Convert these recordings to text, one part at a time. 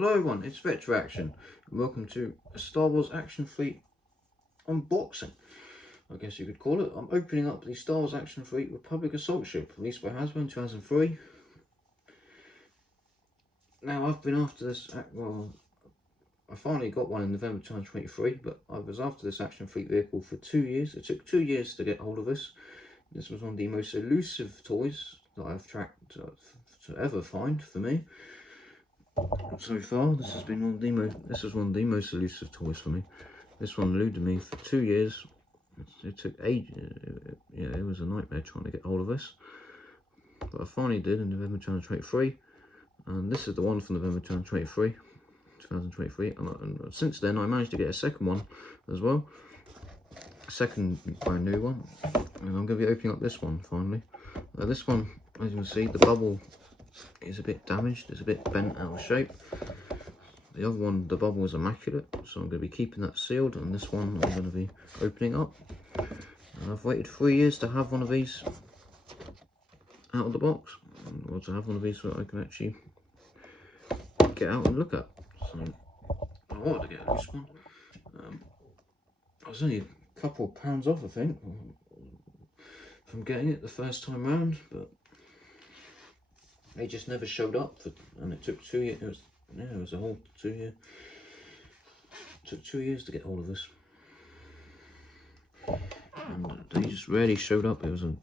Hello everyone, it's Retroaction, and welcome to a Star Wars Action Fleet unboxing, I guess you could call it. I'm opening up the Star Wars Action Fleet Republic Assault Ship, released by Hasbro in 2003. Now, I've been after this, well, I finally got one in November 2023, but I was after this Action Fleet vehicle for 2 years. It took 2 years to get hold of this. This was one of the most elusive toys that I've tracked to ever find for me. So far, this has been one of the most elusive toys for me. This one eluded me for 2 years. It took ages. Yeah, it was a nightmare trying to get hold of this, but I finally did in November 2023, and this is the one from November 2023. And since then I managed to get a second one as well, a second brand new one, and I'm going to be opening up this one finally. This one, as you can see, the bubble is a bit damaged, it's a bit bent out of shape. The other one, the bubble was immaculate, so I'm going to be keeping that sealed, and this one I'm going to be opening up. And I've waited 3 years to have one of these out of the box, or to have one of these that I can actually get out and look at. So I wanted to get this one. I was only a couple of pounds off, I think, from getting it the first time round, but they just never showed up, and it took 2 years. It was a whole 2 years. It took 2 years to get hold of this, and they just rarely showed up. It was a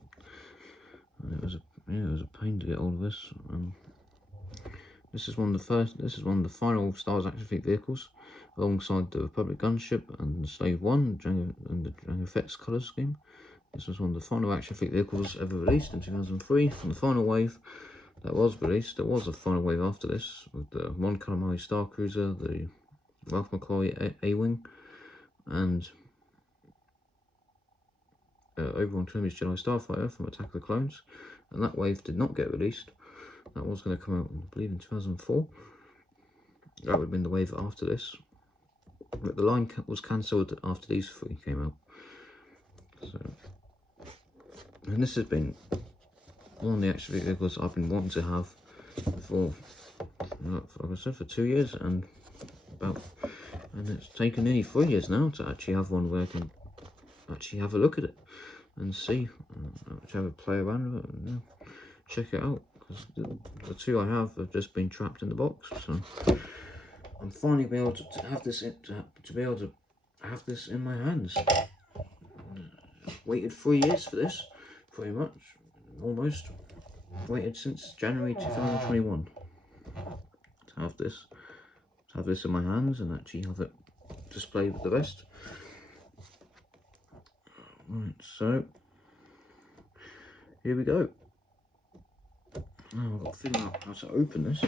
pain to get hold of this. This is one of the final Star Wars Action Fleet vehicles, alongside the Republic gunship and the Slave One and the Jango Fett's colour scheme. This was one of the final Action Fleet vehicles ever released in 2003 from the final wave that was released. There was a final wave after this with the Mon Calamari Star Cruiser, the Ralph McQuarrie A-Wing, and Obi-Wan Kenobi's Jedi Starfighter from Attack of the Clones, and that wave did not get released. That was going to come out, I believe, in 2004. That would have been the wave after this, but the line was cancelled after these three came out. So, and this has been one of the action vehicles I've been wanting to have for, like I said, for 2 years, and it's taken nearly 3 years now to actually have one where I can actually have a look at it and see, actually have a play around with it and check it out, because the two I have just been trapped in the box. So I'm finally be able to have this in my hands. Waited 3 years for this, pretty much, almost. Waited since January 2021 to have this in my hands and actually have it displayed with the rest. Right, so here we go. Now I've got to figure out how to open this.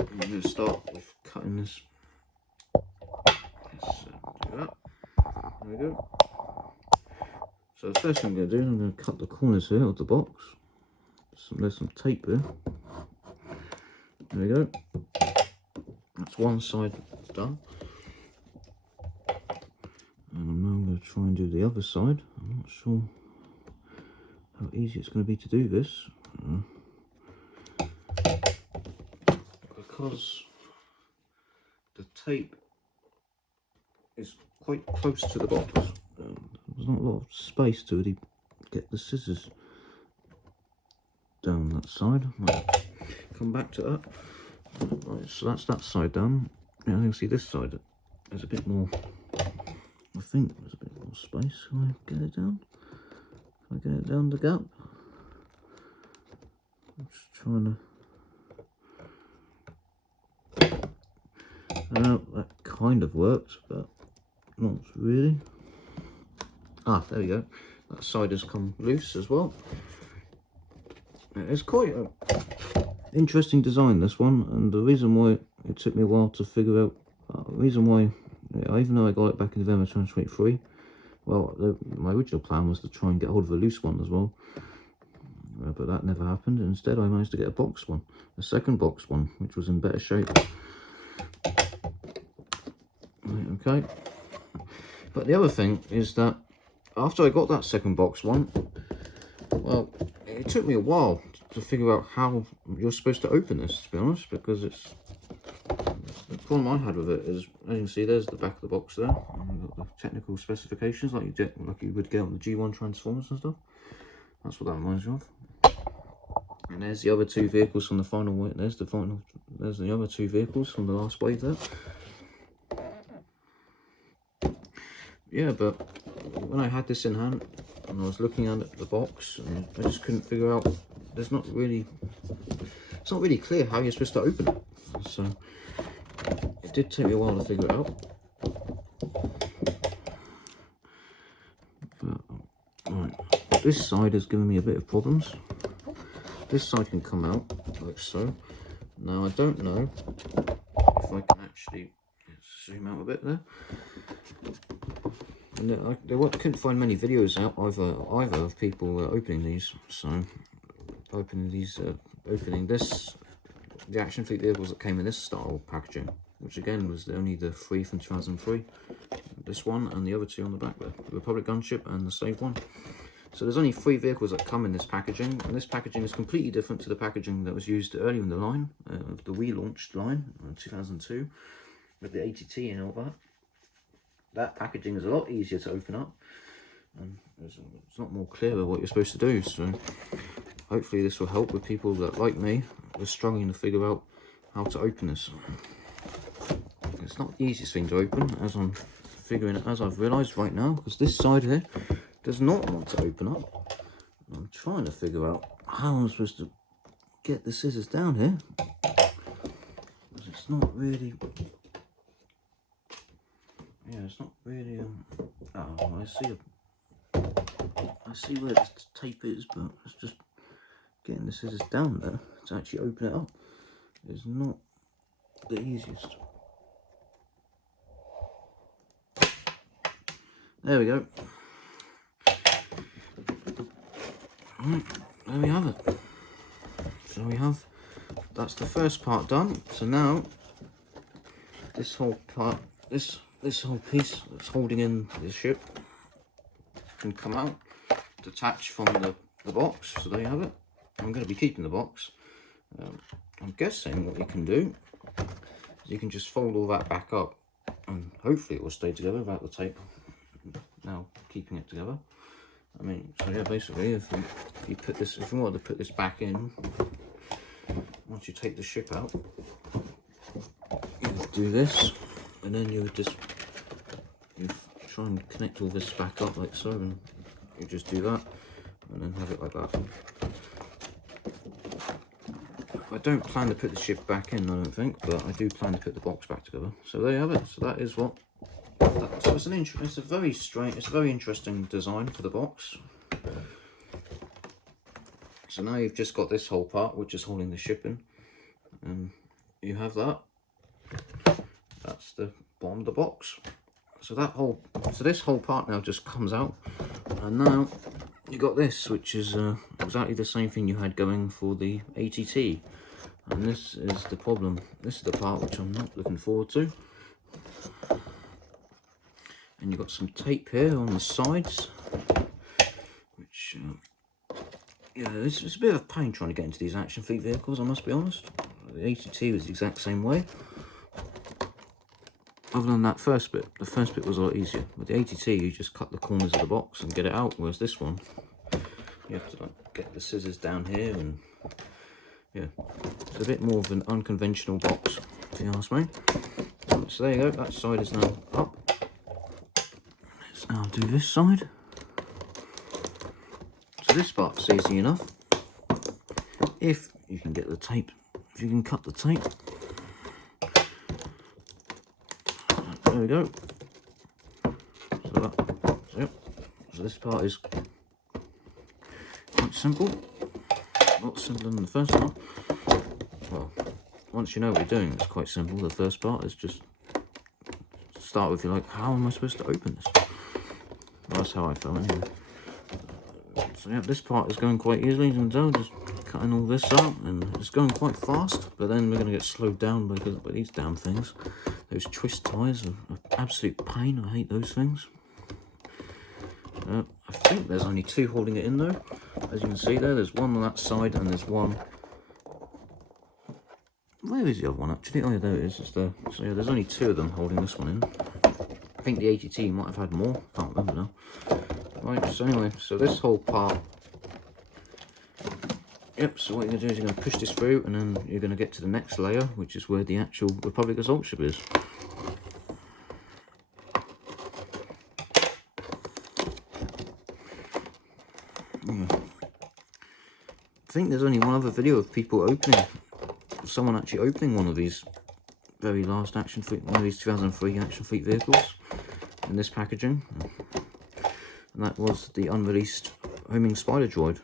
I'm going to start with cutting this. Let's do that. There we go. So the first thing I'm going to do, I'm going to cut the corners here of the box. There's some tape here. There we go. That's one side done. And now I'm going to try and do the other side. I'm not sure how easy it's going to be to do this. Because the tape is quite close to the box. There's not a lot of space to really get the scissors down that side. Might come back to that. Right, so that's that side done. Now you can see this side. There's a bit more. I think there's a bit more space. Can I get it down? Can I get it down the gap? I'm just trying to. That kind of works, but not really. Ah, there we go. That side has come loose as well. It's quite an interesting design, this one, and the reason why it took me a while to figure out, even though I got it back in November 2023, well, my original plan was to try and get hold of a loose one as well, but that never happened. Instead, I managed to get a boxed one, a second boxed one, which was in better shape. Right, okay. But the other thing is that after I got that second box one, well, it took me a while to figure out how you're supposed to open this, to be honest, because it's the problem I had with it is, as you can see, there's the back of the box there, and you've got the technical specifications like you would get on the G1 Transformers and stuff. That's what that reminds me of. And there's the other two vehicles from the final wave. There's the other two vehicles from the last wave there. Yeah, but when I had this in hand and I was looking at the box, and I just couldn't figure out. It's not really clear how you're supposed to open it. So it did take me a while to figure it out. But, right, this side has given me a bit of problems. This side can come out like so. Now I don't know if I can actually zoom out a bit there. And I couldn't find many videos out either of people opening these. So opening this, the action fleet vehicles that came in this style packaging, which again was only the 3 from 2003. This one and the other two on the back there, the Republic gunship and the Slave one. So there's only 3 vehicles that come in this packaging, and this packaging is completely different to the packaging that was used earlier in the line, of the relaunched line in 2002, with the ATT and all that. That packaging is a lot easier to open up, and it's a lot more clearer what you're supposed to do. So hopefully this will help with people that, like me, are struggling to figure out how to open this. It's not the easiest thing to open, as I've realised right now, because this side here does not want to open up. I'm trying to figure out how I'm supposed to get the scissors down here, because it's not really. Yeah, it's not really. Oh, I see where the tape is, but it's just getting the scissors down there to actually open it up is not the easiest. There we go. Right, there we have it. So that's the first part done. So now this whole part, this whole piece that's holding in the ship can come out, detach from the box. So there you have it. I'm going to be keeping the box. I'm guessing what you can do is you can just fold all that back up, and hopefully it will stay together without the tape now keeping it together. I mean, so yeah, basically, if you wanted to put this back in, once you take the ship out, you would do this, and then you would just try and connect all this back up like so, and you just do that, and then have it like that. I don't plan to put the ship back in, I don't think, but I do plan to put the box back together. So there you have it. So that is what. So it's a very interesting design for the box. So now you've just got this whole part, which is holding the ship in, and you have that. That's the bottom of the box. So this whole part now just comes out, and now you got this, which is exactly the same thing you had going for the ATT. And this is the problem. This is the part which I'm not looking forward to. And you've got some tape here on the sides, which yeah, it's a bit of a pain trying to get into these action fleet vehicles, I must be honest. The ATT was the exact same way. Other than that first bit, the first bit was a lot easier. With the ATT, you just cut the corners of the box and get it out, whereas this one, you have to like, get the scissors down here, and yeah, it's a bit more of an unconventional box, if you ask me. So there you go, that side is now up. Let's now do this side. So this part's easy enough. If you can get the tape, if you can cut the tape. There we go. So this part is quite simple. A lot simpler than the first part. Well, once you know what you're doing, it's quite simple. The first part is just start with, you're like, how am I supposed to open this? Well, that's how I felt anyway. So yeah, this part is going quite easily, as you can tell, just cutting all this out, and it's going quite fast, but then we're going to get slowed down by these damn things. Those twist ties are an absolute pain. I hate those things. I think there's only 2 holding it in though. as you can see there's one on that side and there's one. Where is the other one actually? Oh yeah, there it is. It's there. So yeah, there's only 2 of them holding this one in. I think the ATT might have had more. Can't remember now. Right. So anyway, so this whole part. Yep. So what you're gonna do is you're gonna push this through, and then you're gonna get to the next layer, which is where the actual Republic Assault ship is. Yeah. I think there's only one other video of people opening. Someone actually opening one of these very last action fleet, one of these 2003 action fleet vehicles in this packaging, and that was the unreleased homing spider droid.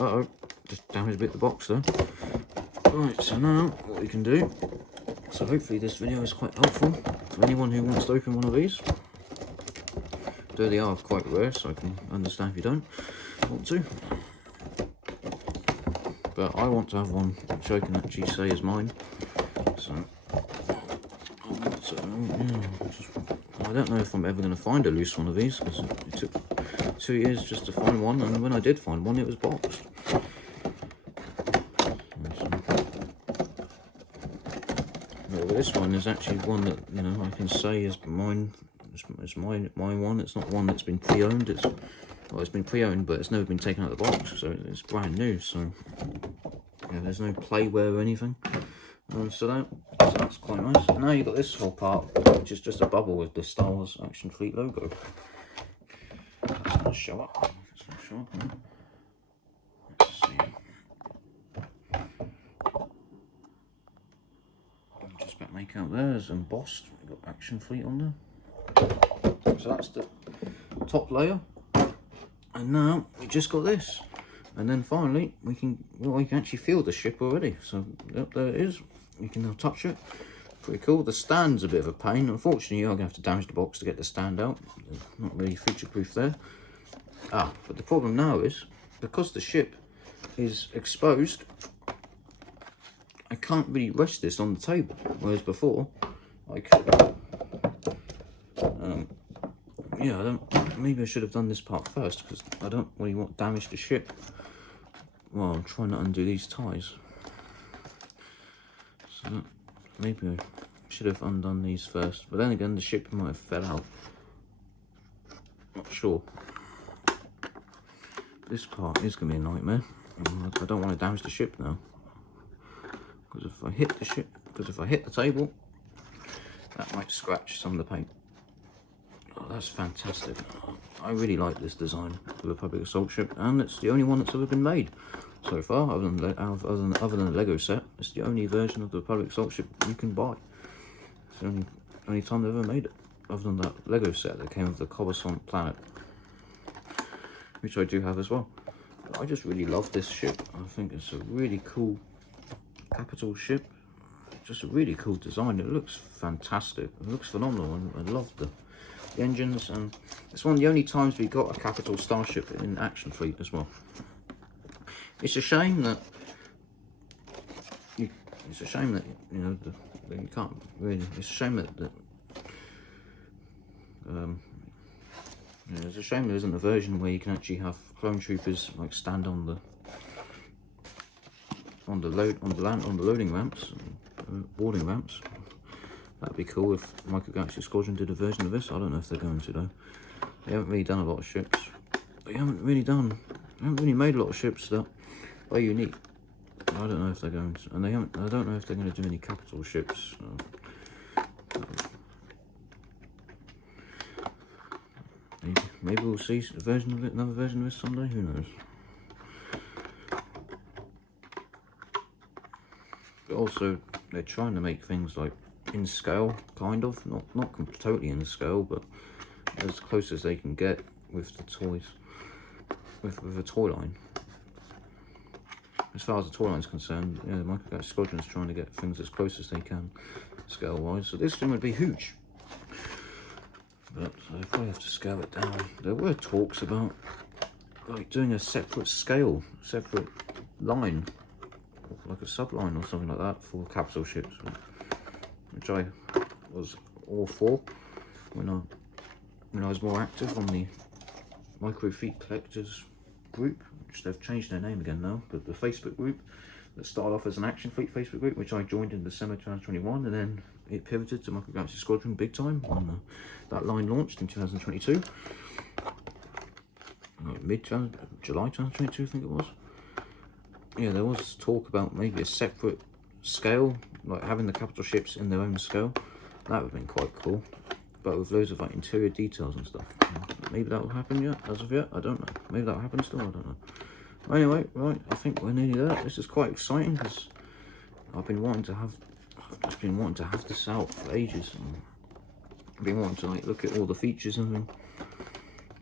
Uh-oh, just damaged a bit of the box there. Right, so now what we can do, so hopefully this video is quite helpful for anyone who wants to open one of these. Though they are quite rare, so I can understand if you don't want to. But I want to have one which I can actually say is mine. So I don't know if I'm ever going to find a loose one of these, because it took 2 years just to find one, and when I did find one, it was boxed. But this one is actually one that, you know, I can say is mine. It's my one. It's not one that's been pre-owned. It's been pre-owned, but it's never been taken out of the box, so it's brand new. So yeah, there's no playware or anything. So that's quite nice. And now you've got this whole part, which is just a bubble with the Star Wars Action Fleet logo. That's going to show up. It's going to show up now. Let's see. Just about to make out there. It's embossed. We've got Action Fleet on there. So that's the top layer. And now we just got this. And then finally we can actually feel the ship already. So yep, there it is. You can now touch it. Pretty cool. The stand's a bit of a pain. Unfortunately, you're going to have to damage the box to get the stand out. Not really future proof there. But the problem now is, because the ship is exposed, I can't really rest this on the table. Whereas before, I could. Yeah, maybe I should have done this part first, because I don't really want to damage the ship. Well, I'm trying to undo these ties. So maybe I should have undone these first. But then again, the ship might have fell out. Not sure. This part is going to be a nightmare. I don't want to damage the ship now. Because if I hit the ship, if I hit the table, that might scratch some of the paint. Oh, that's fantastic. I really like this design of the Republic Assault ship, and it's the only one that's ever been made so far, other than the Lego set. It's the only version of the Republic Assault ship you can buy. It's the only time they've ever made it, other than that Lego set that came with the Coruscant planet, which I do have as well. But I just really love this ship. I think it's a really cool capital ship. Just a really cool design. It looks fantastic. It looks phenomenal, and I love the engines, and it's one of the only times we got a capital starship in Action Fleet as well. It's a shame that you know that you can't really. It's a shame that it's a shame there isn't a version where you can actually have clone troopers like stand on the loading ramps, boarding ramps. That'd be cool if Microgalaxy Squadron did a version of this. I don't know if they're going to though. They haven't really done a lot of ships. They haven't really made a lot of ships that are unique. I don't know if they're going to, and I don't know if they're going to do any capital ships. Maybe we'll see another version of this someday. Who knows? But also, they're trying to make things like in scale, kind of, not totally in scale, but as close as they can get with the toys, with a toy line. As far as the toy line is concerned, yeah, the Microgalaxy Squadron is trying to get things as close as they can, scale wise. So this thing would be huge, but so they probably have to scale it down. There were talks about like doing a separate line, like a subline or something like that for capital ships, which I was all for when when I was more active on the micro feet collectors group, which they've changed their name again now, but the Facebook group that started off as an action fleet Facebook group, which I joined in December 2021, and then it pivoted to Micro Galaxy Squadron big time when that line launched in 2022, July 2022 I think it was. Yeah, there was talk about maybe a separate scale, like having the capital ships in their own scale. That would have been quite cool, but with loads of like interior details and stuff. Maybe that will happen yet, as of yet, I don't know. Maybe that will happen still, I don't know. Anyway, right, I think we're nearly there. This is quite exciting because I've just been wanting to have this out for ages. And I've been wanting to like look at all the features and everything.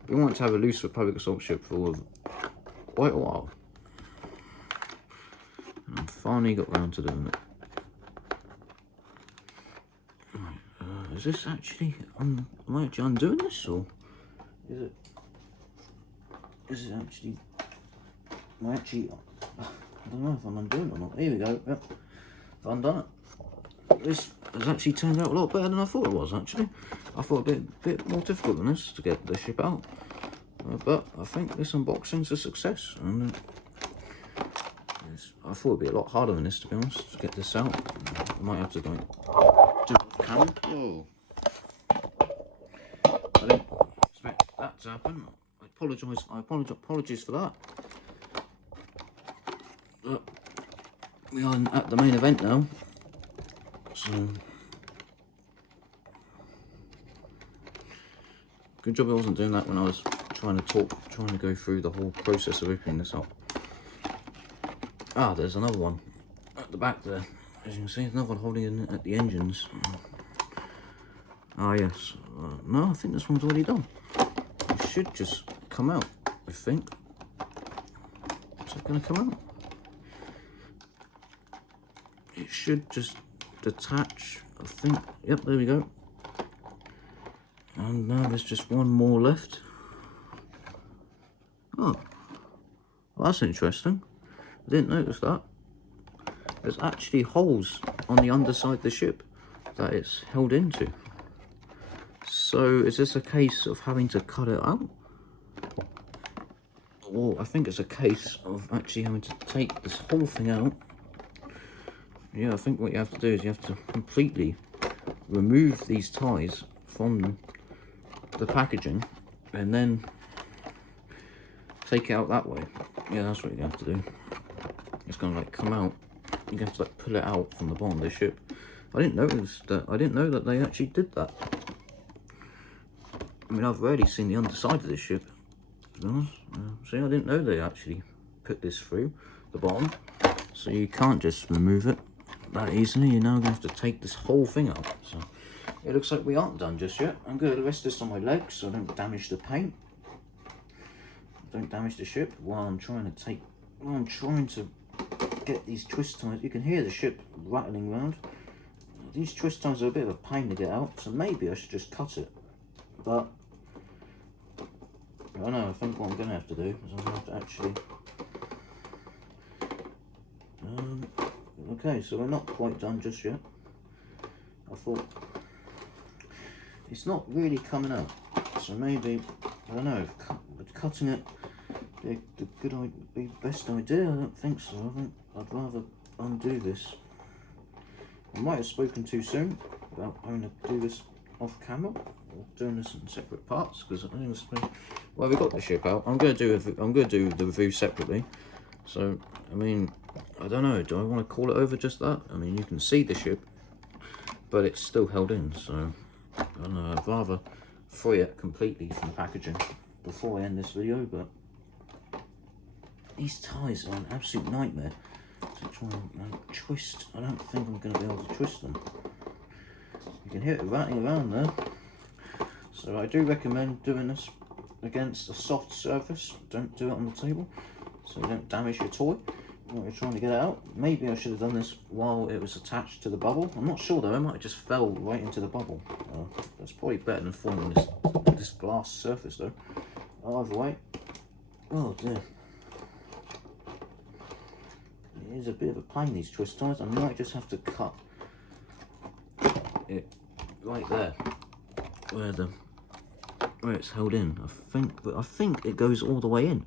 I've been wanting to have a loose Republic assault ship for quite a while. And I've finally got round to doing it. Right, is this actually, am I actually undoing this, or is it actually, I don't know if I'm undoing it or not. Here we go, yep, I've undone it. This has actually turned out a lot better than I thought it was, actually. I thought it'd be a bit more difficult than this to get the ship out. But I think this unboxing's a success. And I thought it'd be a lot harder than this, to be honest, to get this out. I might have to go do it off camera. Whoa. I didn't expect that to happen. Apologies for that. But we are at the main event now. So good job I wasn't doing that when I was trying to go through the whole process of opening this up. Ah, there's another one at the back there. As you can see, there's another one holding in at the engines. Ah, yes. No, I think this one's already done. It should just come out, I think. Is it going to come out? It should just detach, I think. Yep, there we go. And now there's just one more left. Oh, well, that's interesting. I didn't notice that. There's actually holes on the underside of the ship that it's held into. So is this a case of having to cut it out? Or I think it's a case of actually having to take this whole thing out. Yeah, I think what you have to do is you have to completely remove these ties from the packaging and then take it out that way. Yeah, that's what you have to do. It's gonna like come out. You have to like pull it out from the bottom of the ship. I didn't know that they actually did that. I mean, I've rarely seen the underside of this ship, to be honest. See, I didn't know they actually put this through the bottom. So you can't just remove it that easily. You're now going to have to take this whole thing out. So it looks like we aren't done just yet. I'm going to rest this on my legs so I don't damage the paint. Don't damage the ship while I'm trying to get these twist ties. You can hear the ship rattling around. These twist ties are a bit of a pain to get out, so maybe I should just cut it. But I don't know, I think what I'm going to have to do is I'm going to have to actually... okay, so we're not quite done just yet. I thought it's not really coming out, so maybe, I don't know, if cutting it be the best idea. I don't think so. I think I'd rather undo this. I might have spoken too soon about having to do this off camera or doing this in separate parts, because I think it's, well, we got the ship out. I'm going to do the review separately. So I mean, I don't know, do I want to call it over just that? I mean, you can see the ship, but it's still held in, so I don't know, I'd rather free it completely from the packaging before I end this video. But these ties are an absolute nightmare to try and twist. I don't think I'm going to be able to twist them. You can hear it rattling around there. So I do recommend doing this against a soft surface. Don't do it on the table, so you don't damage your toy when you're trying to get it out. Maybe I should have done this while it was attached to the bubble. I'm not sure though, I might have just fell right into the bubble. That's probably better than forming this glass surface though. Either way, oh dear. It is a bit of a pain, these twist ties. I might just have to cut it right there, where the where it's held in. I think it goes all the way in.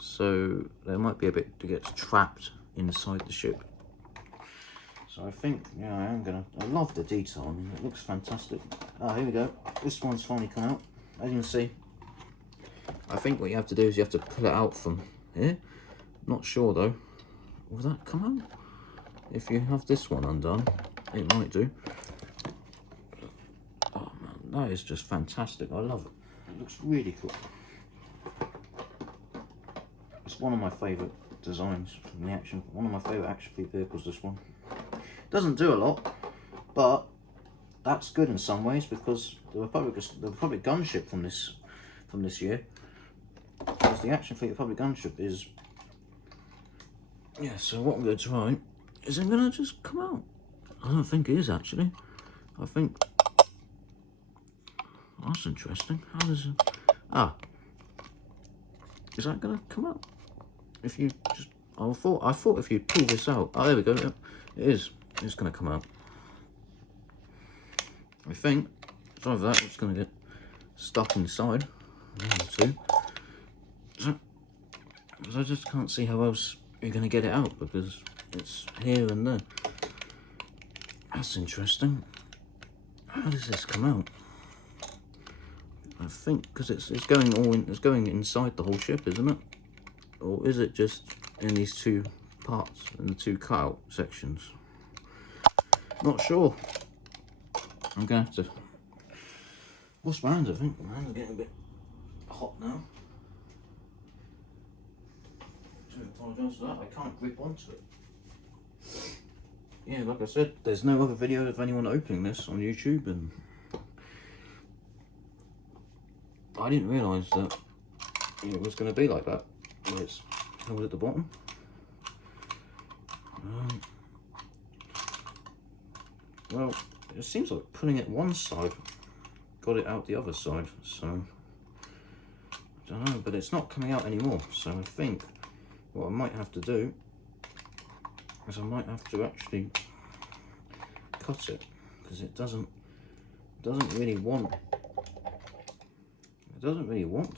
So there might be a bit that gets trapped inside the ship. So I think, yeah, I love the detail. I mean, it looks fantastic. Ah, here we go. This one's finally come out. As you can see, I think what you have to do is you have to pull it out from here. Not sure though. Will that come out? If you have this one undone, it might do. Oh man, that is just fantastic. I love it. It looks really cool. It's one of my favourite designs from the action. One of my favourite action fleet vehicles. This one doesn't do a lot, but that's good in some ways because the Republic gunship from this year, because the action fleet Republic gunship is. Yeah. So what I'm going to try is I'm going to just come out. I don't think it is actually. I think that's interesting. How does it? Ah. Is that going to come out? If you just, I thought if you pull this out, oh there we go, it is, it's going to come out. I think, it's either that or it's going to get stuck inside, one or two. Because I just can't see how else you're going to get it out, because it's here and there. That's interesting. How does this come out? I think because it's going inside the whole ship, isn't it? Or is it just in these two parts, in the two cutout sections? Not sure. I'm gonna have to wash my hands. I think my hands are getting a bit hot now. I apologise for that. I can't grip onto it. Yeah, like I said, there's no other video of anyone opening this on YouTube, and I didn't realise that it was going to be like that, where it's held at the bottom. Well, it seems like putting it one side got it out the other side, so I don't know, but it's not coming out anymore. So I think what I might have to do is I might have to actually cut it, because it doesn't really want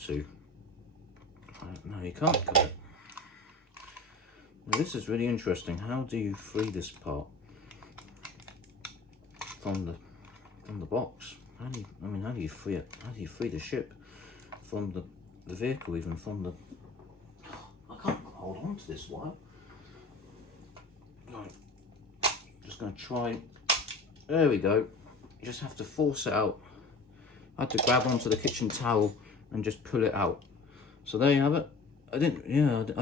to. No, you can't cut it. Now, this is really interesting. How do you free this part from the box? How do you free it? How do you free the ship from the vehicle, even from the? I can't hold on to this wire. Right, just going to try. There we go. You just have to force it out. I had to grab onto the kitchen towel and just pull it out. So there you have it. I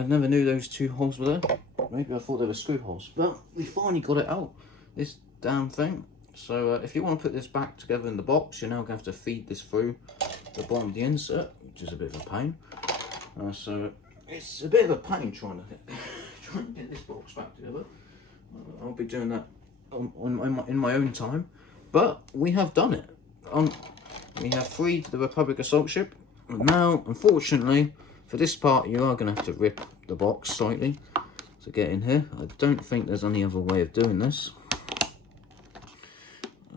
never knew those two holes were there. Maybe I thought they were screw holes, but we finally got it out, this damn thing. So if you want to put this back together in the box, you're now going to have to feed this through the bottom of the insert, which is a bit of a pain. So it's a bit of a pain trying to get this box back together. I'll be doing that in my own time, but we have done it. We have freed the Republic assault ship. Now, unfortunately, for this part, you are going to have to rip the box slightly to get in here. I don't think there's any other way of doing this.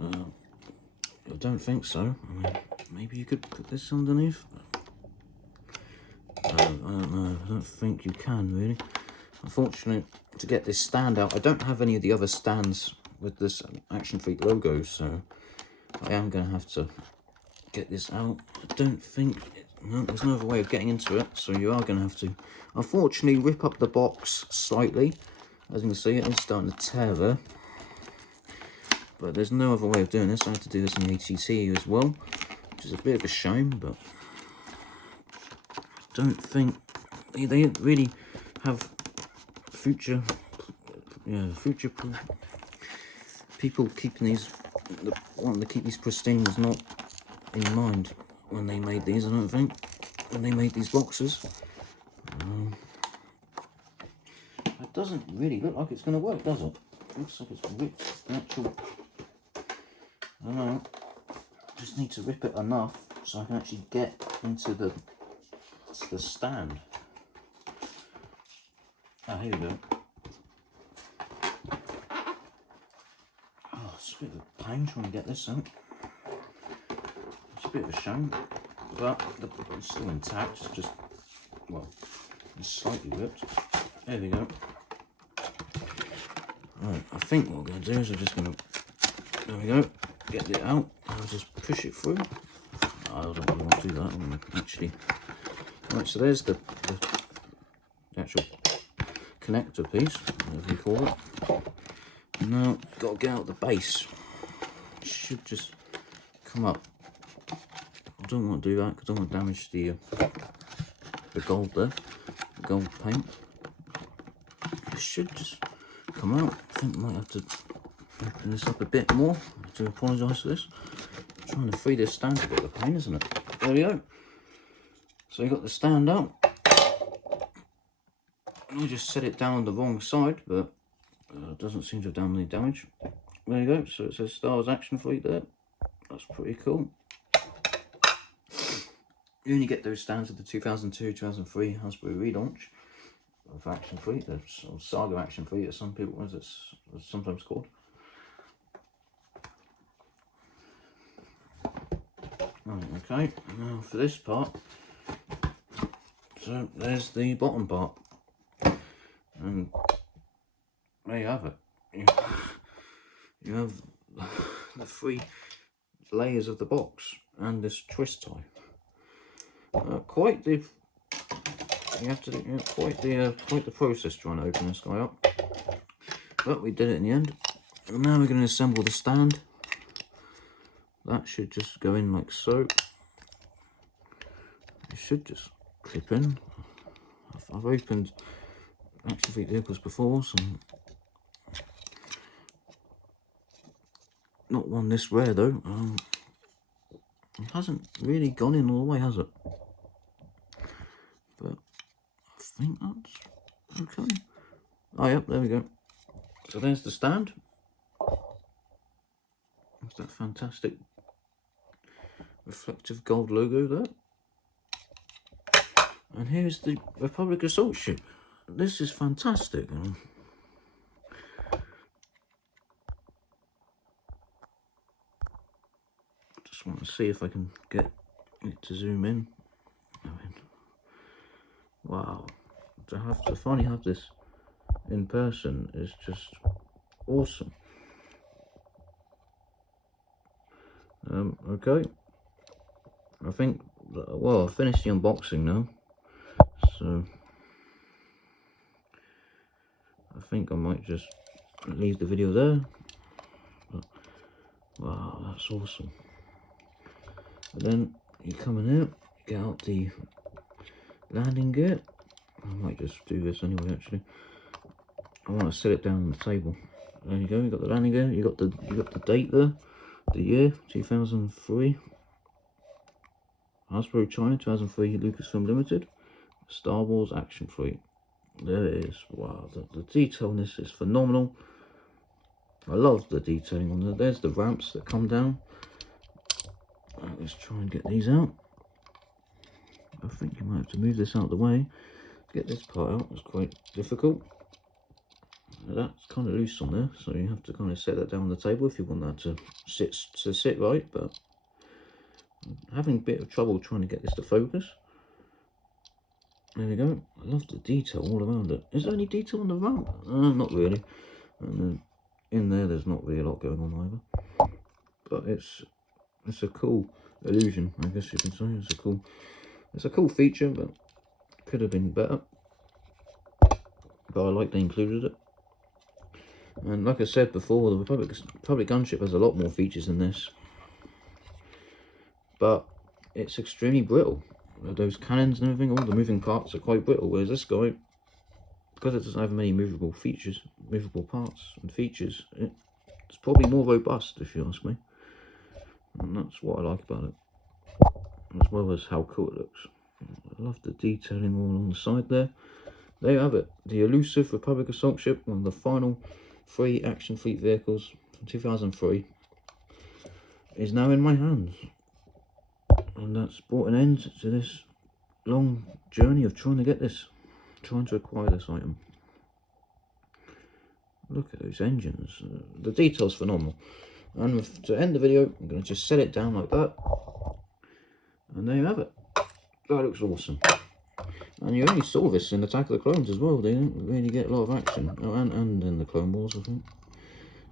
I don't think so. I mean, maybe you could put this underneath. I don't know. I don't think you can, really. Unfortunately, to get this stand out, I don't have any of the other stands with this Action Fleet logo, so I am going to have to get this out. I don't think, no, there's no other way of getting into it, so you are going to have to, unfortunately, rip up the box slightly. As you can see, it is starting to tear there. But there's no other way of doing this. I have to do this in the ATT as well, which is a bit of a shame, but I don't think they really have future people keeping these, wanting to keep these pristine was not in mind when they made these. I don't think when they made these boxes. It doesn't really look like it's going to work, does it? It looks like it's ripped actual. I don't know. Just need to rip it enough so I can actually get into the stand. Ah, here we go. Oh, it's a bit of a pain trying to get this out. It's a bit of a shame. but it's still intact. It's just, well, it's slightly ripped. There we go. Right, I think what we're going to do is we're just going to, there we go, get it out. I'll just push it through. I don't really want to do that. I'm going to actually. Right, so there's the actual connector piece, whatever you call it. Now, got to get out the base. It should just come up. I don't want to do that because I don't want to damage the gold there, the gold paint. It should just come out. I think I might have to open this up a bit more. I do apologise for this. I'm trying to free this stand to get the paint, isn't it? There we go. So you got the stand out. I just set it down the wrong side, but it doesn't seem to have done any damage. There you go. So it says Star Wars Action Fleet there. That's pretty cool. You only get those stands with the 2002-2003 Hasbro relaunch of Action Fleet, the sort of Saga Action Fleet, as some people, as it's sometimes called. Right, okay. Now for this part. So there's the bottom part, and there you have it. You have the 3 layers of the box and this twist tie. Quite the quite the process trying to open this guy up, but we did it in the end. And now we're going to assemble the stand. That should just go in like so. It should just clip in. I've opened Action Fleet vehicles before, so not one this rare though. It hasn't really gone in all the way, has it? But I think that's okay. Oh yep, there we go. So there's the stand. There's that fantastic reflective gold logo there. And here's the Republic Assault Ship. This is fantastic. Just want to see if I can get it to zoom in. Wow, to finally have this in person is just awesome. Okay, I think, well, I've finished the unboxing now, so I think I might just leave the video there. But, wow, that's awesome. And then you come in here, get out the landing gear. I might just do this anyway. Actually, I want to set it down on the table. There you go. You got the landing gear. You got the date there, the year 2003. Hasbro China 2003 Lucasfilm Limited. Star Wars Action Fleet. There it is. Wow, the detail on this is phenomenal. I love the detailing on there. There's the ramps that come down. Let's try and get these out. I think you might have to move this out of the way to get this part out. It's quite difficult. That's kind of loose on there, so you have to kind of set that down on the table if you want that to sit right. But I'm having a bit of trouble trying to get this to focus. There we go. I love the detail all around it. Is there any detail on the ramp? Not really. And then in there, there's not really a lot going on either. But it's a cool illusion, I guess you can say. It's a cool feature, but could have been better. But I like they included it. And like I said before, the Republic Gunship has a lot more features than this, but it's extremely brittle. Those cannons and everything, all the moving parts are quite brittle, whereas this guy, because it doesn't have many movable parts and features, it's probably more robust, if you ask me. And that's what I like about it, as well as how cool it looks. I love the detailing all along the side there. There you have it, the elusive Republic Assault Ship, one of the final 3 Action Fleet vehicles from 2003, is now in my hands. And that's brought an end to this long journey of trying to acquire this item. Look at those engines, the detail's phenomenal. And to end the video, I'm going to just set it down like that. And there you have it. That looks awesome. And you only saw this in Attack of the Clones as well. They didn't really get a lot of action. Oh, and in the Clone Wars, I think.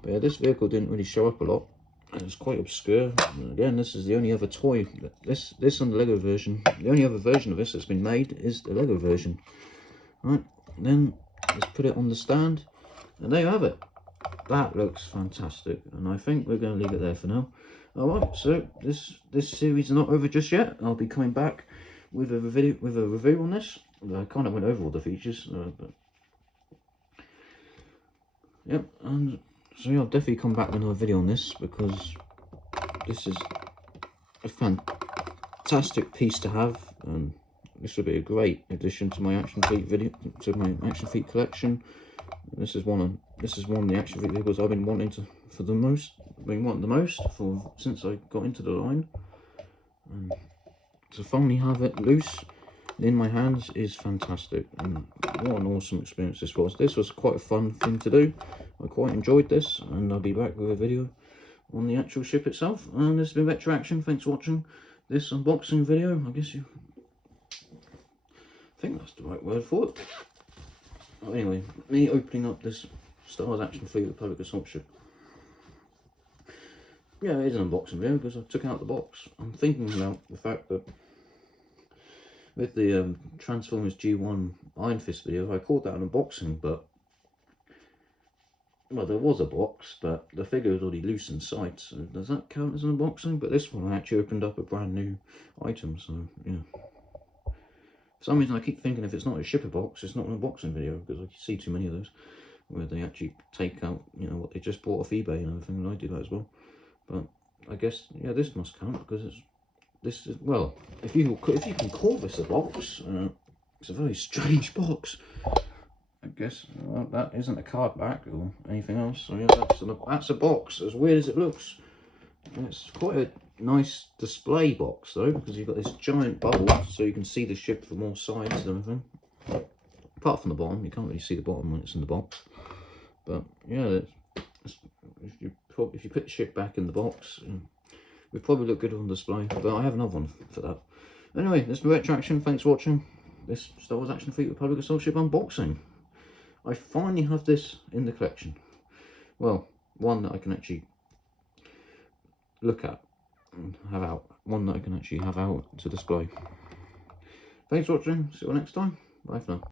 But yeah, this vehicle didn't really show up a lot. It was quite obscure. And again, this is the only other toy. This and the Lego version. The only other version of this that's been made is the Lego version. Right, then let's put it on the stand. And there you have it. That looks fantastic. And I think we're going to leave it there for now. Alright, so this series is not over just yet. I'll be coming back with a review on this. I kind of went over all the features, but yep. And so yeah, I'll definitely come back with another video on this, because this is a fantastic piece to have, and this will be a great addition to my action fleet collection. And this is one of the action fleet vehicles I've been wanting the most since I got into the line. And to finally have it loose in my hands is fantastic, and what an awesome experience this was. This was quite a fun thing to do. I quite enjoyed this, and I'll be back with a video on the actual ship itself. And this has been Retro Action. Thanks for watching this unboxing video. I guess you think that's the right word for it. Well, anyway, me opening up this Star Wars Action Fleet Republic Assault ship. Yeah, it is an unboxing video because I took out the box. I'm thinking about the fact that with the Transformers G1 Iron Fist video, I called that an unboxing, but well, there was a box, but the figure was already loose inside, so does that count as an unboxing? But this one I actually opened up a brand new item, so yeah. For some reason I keep thinking if it's not a shipper box, it's not an unboxing video, because I see too many of those where they actually take out, you know, what they just bought off eBay and everything, and I do that as well. But I guess, yeah, this must count, because this is, well, if you can call this a box, it's a very strange box. I guess, well, that isn't a card back or anything else, so yeah, that's a box, as weird as it looks. And it's quite a nice display box though, because you've got this giant bubble, so you can see the ship from all sides and everything. Apart from the bottom, you can't really see the bottom when it's in the box. But yeah, if you put the ship back in the box, it would probably look good on display. But I have another one for that. Anyway, this is Retro Action. Thanks for watching this Star Wars Action Fleet Republic Assault ship unboxing. I finally have this in the collection. Well, one that I can actually look at and have out. One that I can actually have out to display. Thanks for watching. See you all next time. Bye for now.